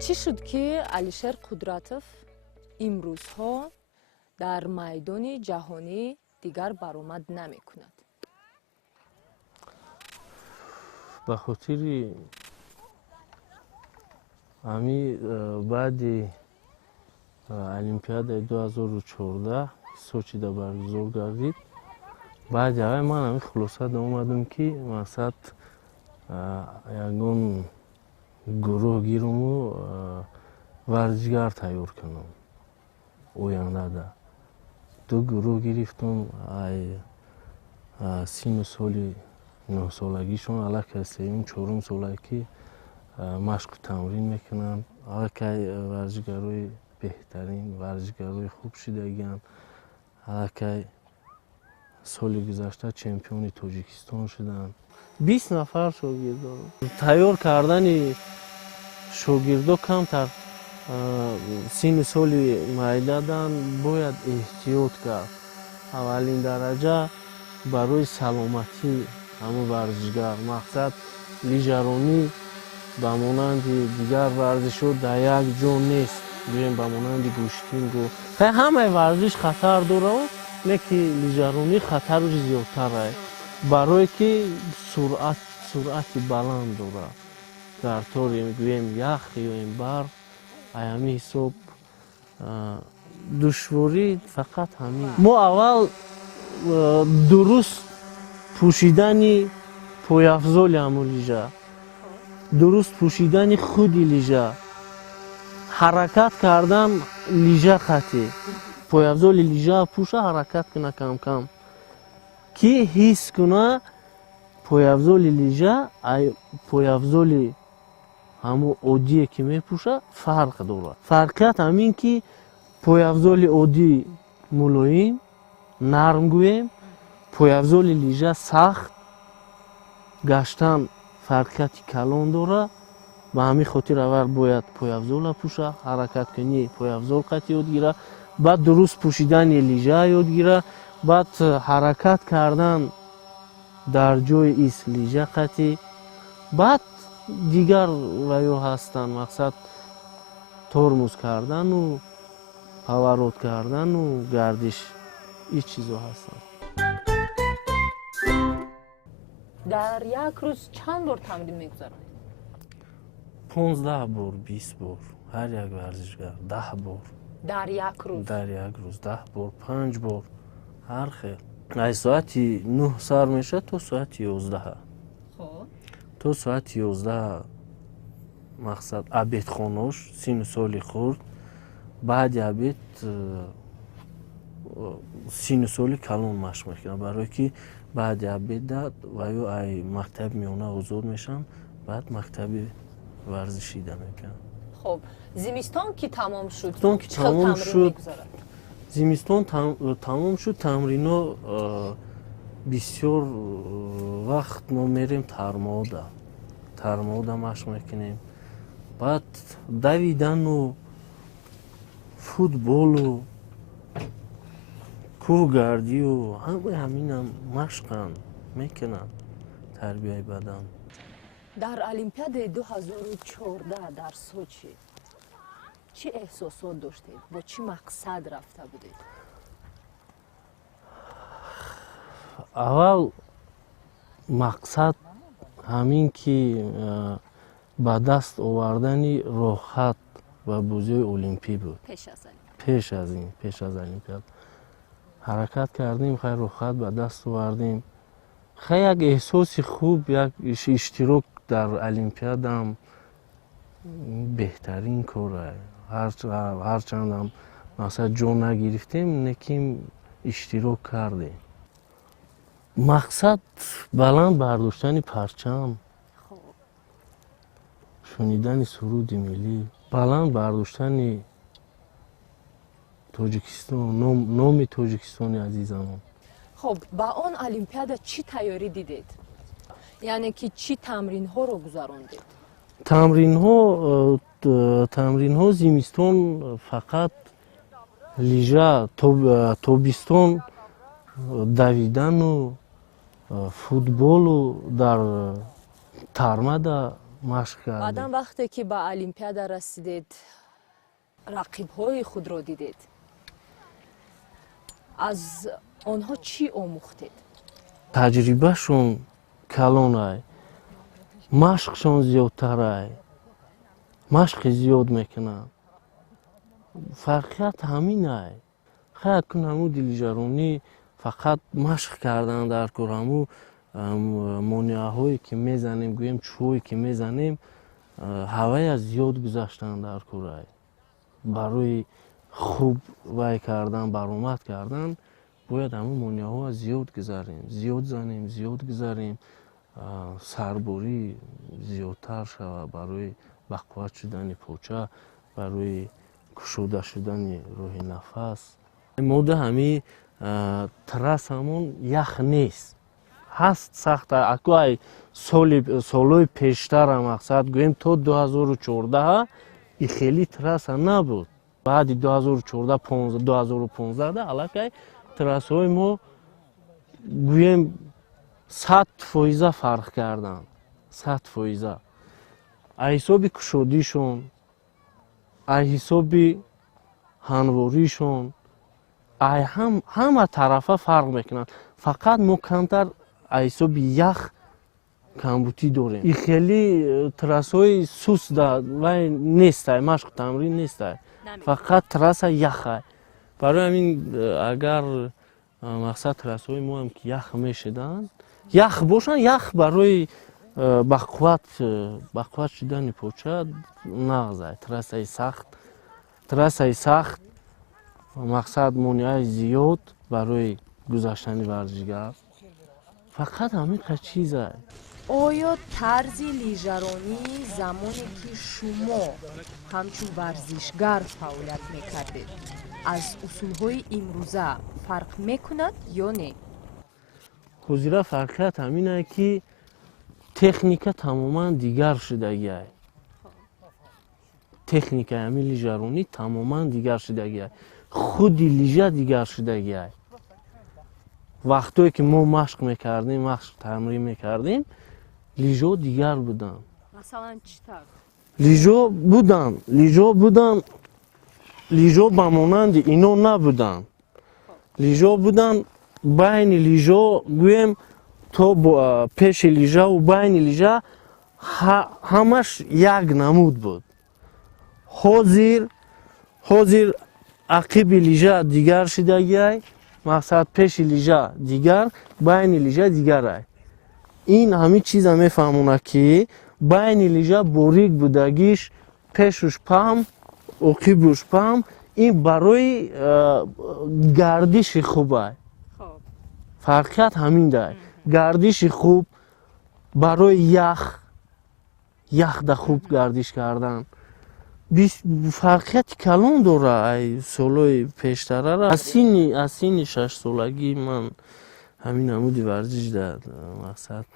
چی شد که علیشیر قدرتوف امروزها در میدان جهانی دیگر برآمد نمی کند؟ به خاطر همی بعد المپیاد 2014 سوچی دا برگزار گردید، بعد من همی خلاصه اومدم که مقصد یگان گروه گیرم و ورزشگر تیار کنم. اوینده ده دو گروه گرفتم، سین سالی 9 سالگیشون علاقه سیم 4 سالگی مشق تمرین میکنن. علاقه ورزشگرای بهترین ورزشگرای خوب شدگان. علاقه سال گذشته چمپیون تاجیکستان شدن. 20 نفر شاگرد دارم. تیار کردن شاگردا کمتر سین سالی میدادن باید احتیاط کرد. اولین درجه برای سلامتی همه ورزشگر، مقصد لیجرانی به مانند دیگر ورزش‌ها در یک جا نیست. بیایم به مانند گوشتین رو همه ورزش خطر داره، لیکن لیجرانی خطر زیادتر است برای که سرعت بلند داره. در طور میگویم یخ یا این بر ایامی حساب دشواری فقط همین. ما اول درست پوشیدن پایافزال همون لیژه، درست پوشیدن خود لیژه، حرکت کردن لیژه خطی، پایافزال لیژه پوشه حرکت کنه کم کم که حس کنه پایافزال لیژه پایافزال همون عادی که میپوشه فرق داره. فرقیت همین که پایافزال عادی ملایم نرم گویم، پایافزال لیژه سخت گشتن فرقیت کلان داره. به همین خاطر اول باید پایافزال پوشه، حرکت کنی پایافزال قطع یاد گیره، بعد درست پوشیدن لیژه یاد گیره، بعد حرکت کردن در جای ایست لیژه قطع، بعد دیگر ویو هستن مقصد ترمز کردن و پاورود کردن و گردش، این چیزا هستن. در یک روز چند بار تمرین میگذارند؟ 15 بار 20 بار هر یک ورزشگر 10 بار در یک روز؟ در یک روز 10 بار 5 بار هر خیل. از ساعت 9 سر میشه تا ساعت 11. خب تا ساعت 11 مقصد عبید خانوش سین سالی خورد، بعد عبید سین سالی کلون مشق میکنه برای که بعد عبید داد و ای مکتب میونه آزاد میشن، بعد مکتب ورزشی ده میکنن. خب زمستان که تمام شد تمام شد، زمستان تمام شد، تمرین بسیار وقت ما میریم ترماده مشق میکنیم، بعد دویدن و فوتبال و کوهگردی و همین هم مشقن میکنن تربیه بدن. در المپیاد 2014 در سوچی چی احساسات داشتید؟ با چی مقصد رفته بودید؟ اول мақсад ҳамин ки ба даст овардани роҳхат ба бозиҳои олимпӣ буд. пеш аз олимпиад ҳаракат кардем, хай роҳхат ба даст овардем. хай як эҳсоси хуб, як иштирок дар олимпиадам беҳтарин кор аст. ҳарчандам масалан ҷо нагирифтем, лекин иштирок кардем. мақсад баланд бардоштани парчам, шунидани суруди миллӣ, баланд бардоштани тоҷикистон, номи тоҷикистони азизамон. خب با آن المپیاد چی تیاری دیدید؟ یعنی که چی تمرین ها رو گذراندید؟ تمرین ها زمستان فقط لیژه، تابستان دویدن و فوتبال و در ترمده مشق کردیم. بعداً وقتی که به المپیاد رسیدید رقیب های خود رو دیدید، از آنها چی آموختید؟ تجربهشون کلان است، مشقشون زیادتر است، مشق زیاد میکنن. فرقیت همین است. خیلی کن همو دیلیجرونی فقط مشق کردن در کار، همو مانعه هایی که میزنیم، گویم چوهایی که میزنیم، هوای از زیاد گذاشتن در کار است. برای خوب وای کردن، برآمد کردن باید همون مانعه ها زیاد گذاریم، زیاد زنیم، زیاد گذاریم، سرباری زیادتر شود برای بقوت شدن پوچه، برای کشوده شدن راه نفس. ماده همی ترس همون یخ نیست، هست سخت. اکوی سالوی پیشتر هم مقصد گویم تا 2014 ای خیلی ترس نبود. بعد 2014-2015 علاقه ترس های ما گویم 100% فرق کردن. 100%. ای حسابی کشودیشون، ای حسابی هنواریشون، ای همه طرفه فرق میکنن. فقط ما کمتر ای حسابی یخ کمبوتی داریم. این خیلی ترس های سوس داد و نیست، مشق تمرین نیست، فقط ترس یخ است. برای همین اگر مقصد ترس های ما هم که یخ میشدن، یخ باشن، یخ برای بقوت شدن پوچه نغزه. ترس های سخت مقصد مانعه زیاد برای گذاشتن ورزشگر. فقط همین چیز است. آیا طرز لیژرانی زمانی که شما همچون ورزشگر فعالیت میکردید از اصولهای امروزه فرق میکند یا نه؟ حضور فرقیت همین است که تکنیک تماما دیگر شدگی است. تکنیک همین لیژرانی تماما دیگر شدگی است. خود لیژه دیگر شدگی است. وقتی که ما مشق میکردیم، مشق تمرین میکردیم، لیژه دیگر بودن. مثلا چطور؟ لیژه بمانند اینا نبودن. لیژه بودن، بین لیژه گویم تا پیش لیژه و بین لیژه همش یک نمود بود. حاضر عقب لیژه دیگر شدگی است، مقصد پیش لیژه دیگر، بین لیژه دیگر است. این همه چیز هم میفهمونه که بین لیژه باریک بودگیش، پیشش پم، عقبش پم، این برای گردش خوب است. فرقیت همین داره. گردش خوب برای یخ ده خوب گردش کردن. فرقیت کلان داره. سالای پیشتره را از سین 6 سالگی من همین عمودی ورزش داد. مقصد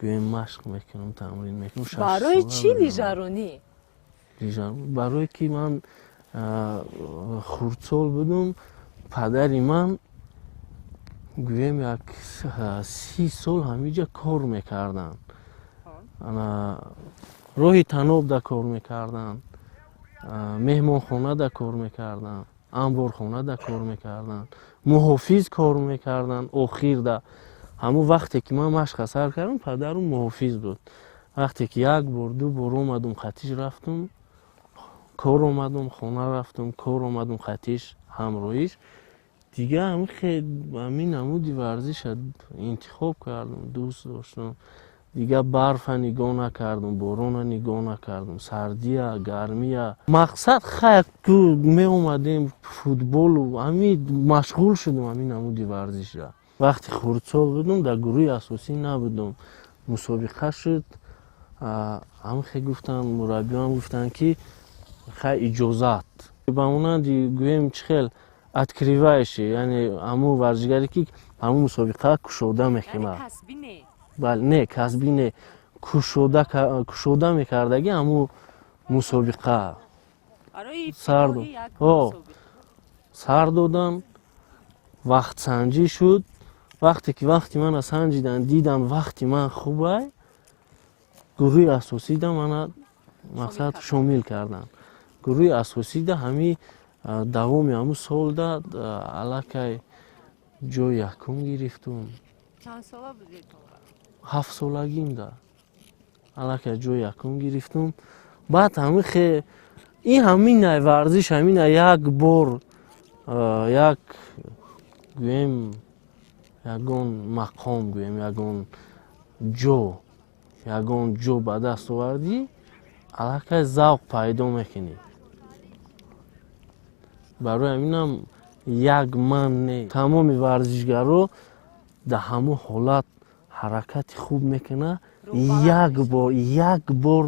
گویم مشق میکنم، تمرین میکنم. برای چی لیژرانی؟ برای که من خردسال بودم، پدری من گویم یک 30 سال همینجا کار میکردن. راهی تناب ده کار میکردن. меҳмонхонада кор мекардам, амборхонада кор мекардам, муҳофиз кор мекардам. Охирда ҳамун вақте ки ман машқа сар кардам, падарам муҳофиз буд. вақте ки як бор ду бор омадам Хатиш рафтам, кор омадам хона рафтам, кор омадам Хатиш ҳамроҳиш, дига ҳамин намуди варзиша интихоб кардам, дӯст доштам. дига барфа нигоҳ накардам, борона нигоҳ накардам, сардия, гармия. мақсад хай ку меомадем футболу ҳамин машғул шудам ҳамин намуди варзиша. вақти хурдсол будам, дар гурӯҳи асосӣ набудам. мусобиқа шуд, ҳамихе гуфтанд, мураббиёам гуфтанд ки хай иҷозат. ба монанди гӯем чӣ хел открывающий, яъне ҳамун варзигаре ки ҳамун мусобиқа кушода мекунад. бале, не касбӣ не, кушода мекардаги ҳамун мусобиқа сар доданд. вақтсанҷӣ шуд. вақте ки вақти мана санҷиданд, диданд вақти ман хуб ай, гурӯҳи асосида мана мақсад шомил карданд. гурӯҳи асосида ҳамин давоми ҳамун солда аллакай ҷои якум гирифтум. чанд сола будед? 7 солагимда аллакай ҷои якум гирифтум. баъд ҳаминай варзиш ҳаминай як бор як гӯем ягон мақом гӯем ягон ҷо ба даст овардӣ, аллакай завқ пайдо мекунӣ. барои ҳаминам як ман не, тамоми варзишгаро дар ҳамун ҳолат ҳаракати хуб мекунад. як бор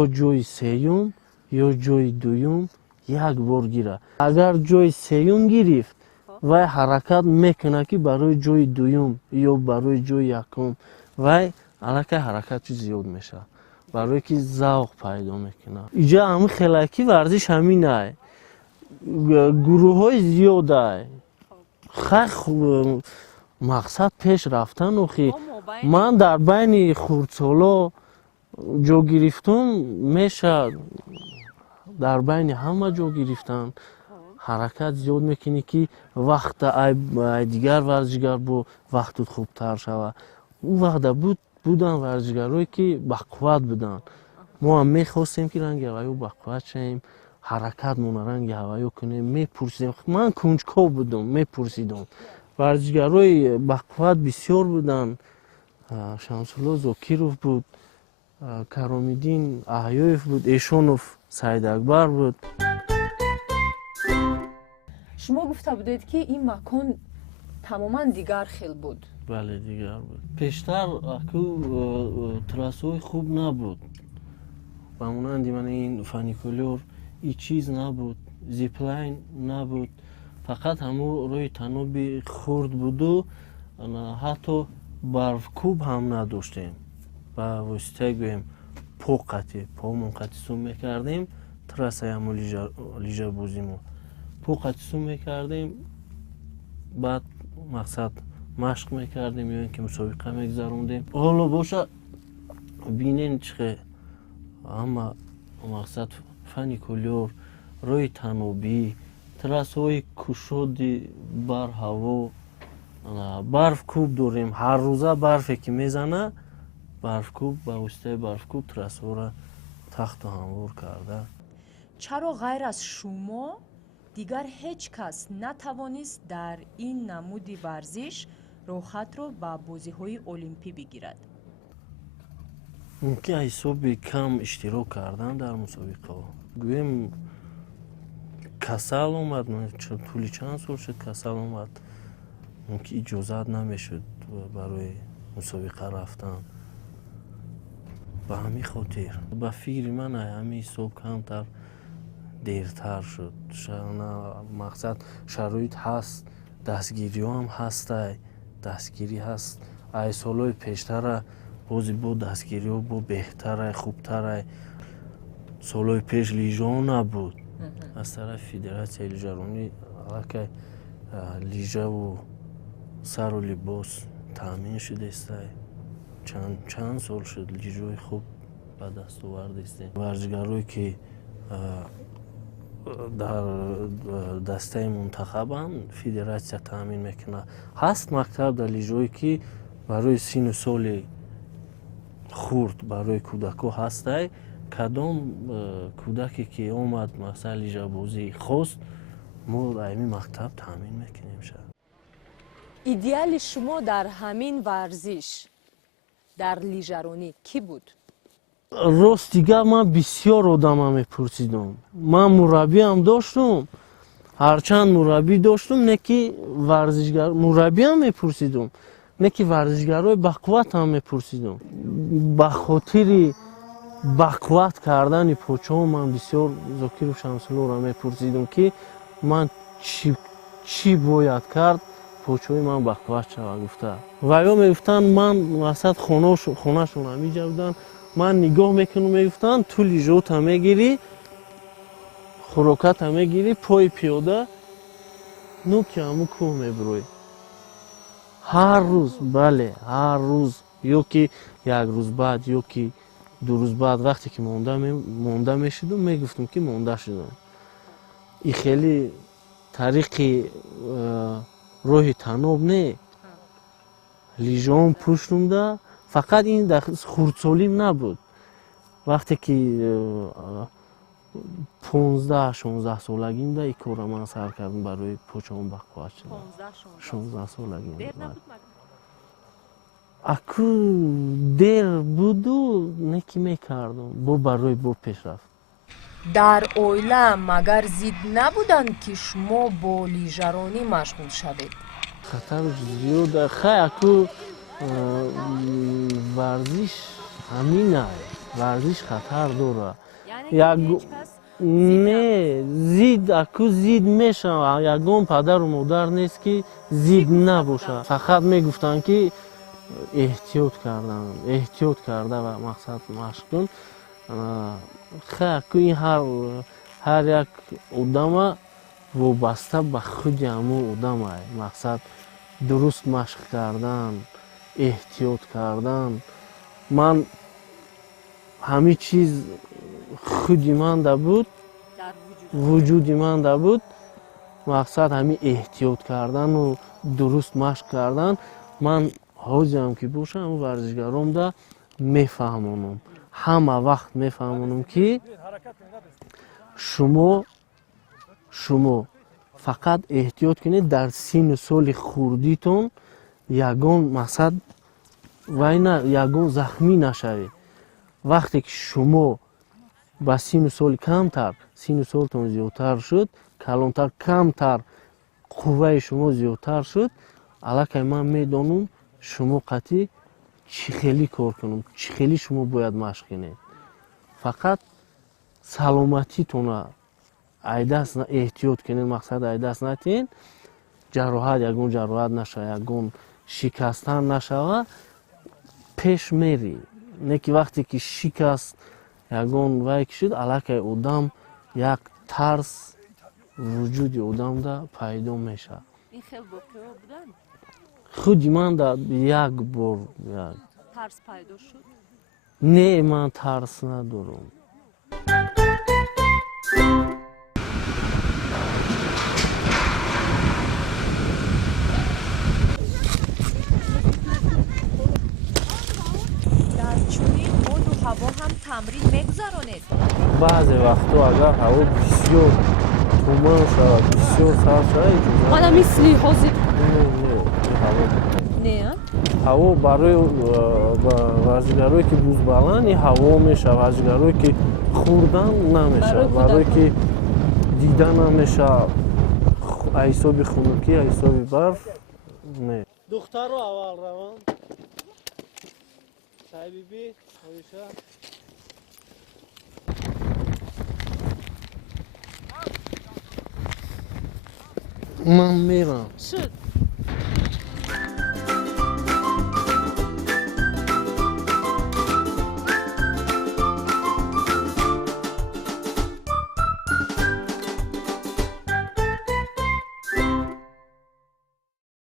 ё ҷои сеюм ё ҷои дуюм як бор гирад. агар ҷои сеюм гирифт, вай ҳаракат мекунад ки барои ҷои дуюм ё барои ҷои якум, вай аллакай ҳаракати зиёд мешавад, барое ки завқ пайдо мекунад. иҷа ҳамин хелаки варзиш ҳаминай. гурӯҳҳои зиёдай. хай мақсад пеш рафтан. охи ман дар байни хурдсоло ҷо гирифтум, меша дар байни ҳама ҷо гирифтан. ҳаракат зиёд мекунӣ ки вақта ай дигар варзишгар бо вақтут хубтар шавад. он вақта буданд варзишгарое ки бақувват буданд. мо ҳам мехостем ки ранги ҳаваё бақувват шавем, ҳаракатмона ранги ҳаваё кунем, мепурсидем. ман кунҷков будам, мепурсидам. варзишгарои бақувват бисёр буданд. шамсулло зокиров буд, каромиддин аҳёев буд, эшонов саидакбар буд. шумо гуфта будед ки ин макон тамоман дигар хел буд. бале, дигар буд. пештар трассаҳои хуб набуд. ба монанди мана ин фаникулёр ин чиз набуд, зиплайн набуд. фақат ҳамун роҳи таноби хурд буду, ҳатто барфкӯб ҳам надоштем. ба воситаи гӯем помон қатисум мекардем, трассаи ҳамун лижабозимо қатисум мекардем. баъд мақсад машқ мекардем ё ин ки мусобиқа мегзарондем. ҳоло боша бинен чихе ҳама мақсад фаникулёр, роҳи танобӣ, трассаҳои кушоди бар ҳаво, барфкӯб дорем. ҳаррӯза барфе ки мезана, барфкӯб ба воситаи барфкӯб трассаҳоро тахту ҳамвор карда. чаро ғайр аз шумо дигар ҳеҷ кас натавонист дар ин намуди варзиш роҳхатро ба бозиҳои олимпӣ бигирад? мумкин ҳисоби кам иштирок кардан дар мусобиқаҳо. гӯем касал омад, тӯли чанд сол шуд касал омад, мумкин иҷозат намешуд барои мусобиқа рафтан. ба ҳамин хотир ба фикри ман ҳамин ҳисоб камтар дертар шуд. мақсад шароит ҳаст, дастгириҳоам ҳастай, дастгирӣ ҳаст. ай солҳои пештара бози бо дастгириҳо бо беҳтарай, хубтарай. солҳои пеш лижаҳо набуд. аз тарафи федератсияи лижаронӣ аллакай лижаву сару либос таъмин шудестай. чанд сол шуд лижаҳои хуб ба даст овардестем. варзишгарое ки дар дастаи мунтахабам, федератсия таъмин мекунад. Ҳаст мактаб дар лижое ки барои сину соли хурд барои кӯдако ҳастай, кадом кӯдаке ки омад масалан лижабозӣ хост, мо ами мактаб таъмин мекунем шаҳр. идеали шумо дар ҳамин варзиш дар лижаронӣ кӣ буд? Рости гап ман бисёр одама мепурсидам. Ман мураббиам доштум, ҳарчанд мураббӣ доштум, не ки варзишгар мураббиам мепурсидам, не ки варзишгарои бақувватам мепурсидам. Ба хотири бақувват кардани почаҳо ман бисёр Зокиру Шамсуллоро мепурсидам, ки ман чӣ бояд кард почаҳои ман бақувват шавад гуфта. Ва ё мегуфтанд ман васат хонашон ҳамиҷа буданд, ман нигоҳ мекунам, мегуфтанд ту лижота мегирӣ, хӯроката мегирӣ, пои пиёда нӯки ҳамун кӯҳ мебурӣ. ҳар рӯз, бале, ҳар рӯз, ё ки як рӯз баъд, ё ки ду рӯз баъд, вақте ки монда мешудам, мегуфтам ки монда шудам. И хеле тариқи роҳи таноб не. Лижаам пуштумда, фақат ин дар хурдсолим набуд. Вақте ки 15-16 солагимда ин корро ман сар кардам барои почаҳом бақувват шудам. 16 солагим. Аку дер буду, не ки мекардам, бо барои бо пешрафт. дар оила магар зид набуданд ки шумо бо лижаронӣ машғул шавед? Хатар зиёд хай аку варзиш ҳамин аст. Варзиш хатар дорад. Не, зид аку зид мешавад. Ягон падару модар нест ки зид набошад. Фақат мегуфтанд ки эҳтиёт карда ва мақсад машқ кун. Хай аку ин ҳар як одама вобаста ба худи ҳамун одам аст. Мақсад дуруст машқ кардан, эҳтиёт кардан. Ман ҳамин чиз худи манда буд, вуҷуди манда буд. Мақсад ҳамин эҳтиёт кардану дуруст машқ кардан. Ман ҳозирам ки бошам варзишгаромда мефаҳмонам. Ҳама вақт мефаҳмонам ки шумо фақат эҳтиёт кунед дар сину соли хурдитон ягон мақсад ягон захмӣ нашавед. Вақте ки шумо ба сину соли камтар, сину солтон зиёдтар шуд, калонтар, камтар қувваи шумо зиёдтар шуд, аллакай ман медонам шумо қатъӣ чӣ хеле кор кунам, чӣ хеле шумо бояд машқ кунед. Фақат саломатитона айдаст эҳтиёт кунед, мақсад айдаст натиҳед, ягон ҷароҳат нашавад, ягон шикастан нашавад, пеш мерӣ. Не ки вақте ки шикаст ягон вай шуд, аллакай одам як тарс вуҷуди одамда пайдо мешавад. ин хел воқео буданд? худи ман як бор тарс пайдо шуд? Не, ман тарс надорам. дар чунин оду ҳаво ҳам тамрин мегузаронед? баъзе вақтҳо агар ҳаво бисёр туман шавад, бисёр сард шавад, мана мисли ҳозир не ҳаво барои варзишгарое ки бузбаланд ҳаво мешавад, варзишгарое ки хурдан намешавад, барое ки дидан намешавад, ҳисоби хунукӣ, ҳисоби барф не. духтаро аввал раванд. Сайбиби, Оиша. Ман мерам. шуд.